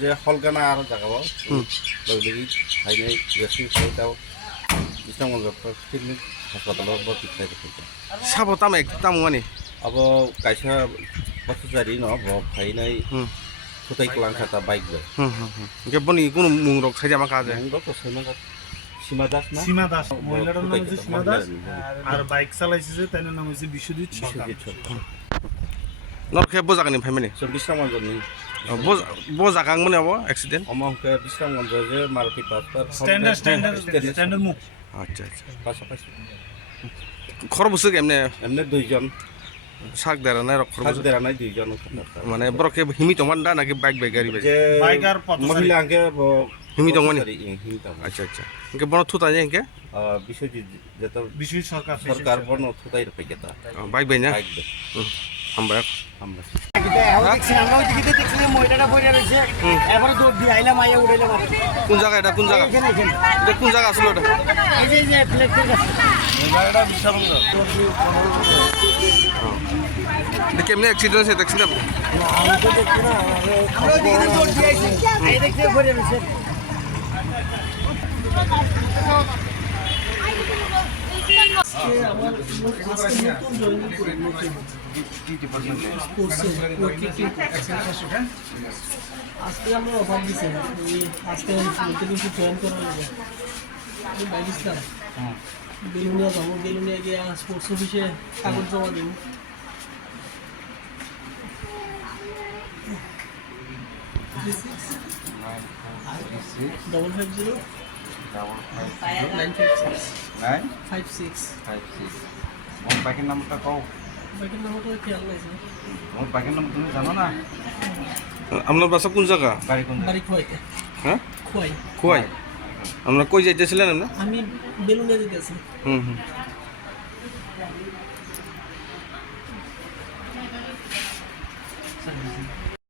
যে হলগানা আর জাগাবো লগে হাইনাই বেশি খাইতাও বিষ্ণুগঞ্জ ক্লিনিক হাসপাতালাव ভর্তি খাইতে साबो ताम तामुआनि अब कायसा बसजारि न ब फाइनाय थुताय क्लांखाता बाइक बे के बनि कुनु मुं रक साइजा मा काजे मुं रक सैमा सीमा दास ना सीमा दास মহিলার নাম হচ্ছে सीमा दास আর বাইক চালাইছে যে তার নাম হচ্ছে বিশ্বজিৎ সরকার नरखे बजागानि फाइमानि सो बिष्णुगঞ্জनि बजागां मने अब एक्सिडेंट अमंके बिष्णुगঞ্জ जे मारुति पास স্ট্যান্ডার্ড মুভ अच्छा अच्छा पास खर बसु एमने एमने दुइजन साक देरानाय रक खर बसु देरानाय दुइजन माने बरके हिमि तमान दा नाकि बाइक गारि बे बाइक आर महिला आंके हिमि तमानि अच्छा अच्छा इनके बन थुता जे इनके बिশ্বজিৎ যেটা বিশ্বজিৎ সরকার সরকার বন থুতাই রকইতা बाइक बाइना बाइक दे আমরা আমরা আমরা ওই দিকে দেখছিলাম মহিলাটা পড়ে রয়েছে এবারে দৌড় দিয়ে আইলাম আইয়া উড়াইলাম কোন জায়গা এটা কোন জায়গা এটা কোন জায়গা আসলো এটা এই যে ফ্লেক্সের কাছে মহিলাটা বিশাল এটা কেমনে অ্যাক্সিডেন্ট হয়েছে দেখছেন আপনি আমি তো দেখছি না আমরা ওই দিকে দৌড় দিয়ে আইছি এই দেখতে পড়ে রয়েছে আজকে আমরা অফার দিচ্ছি আজকে কিছু জয়েন করা হবে আমি বাইক ইসলাম বেলুনিয়া যাবো বেলুনিয়া গিয়ে স্পোর্টস অফিসে কাগজ জমা দিব $550 956 বাইকের নামটা কও বাইকের নামটা খেয়াল লাগছে আমার বাইকের নাম তুমি জানো না আপনার বাসা কোন জায়গা বাড়ি খোয়াইতে হ্যাঁ খোয়াই খোয়াই আমরা কই যাইতেছিলেন আপনি আমি বেলুনিয়া যেতে আছি হুম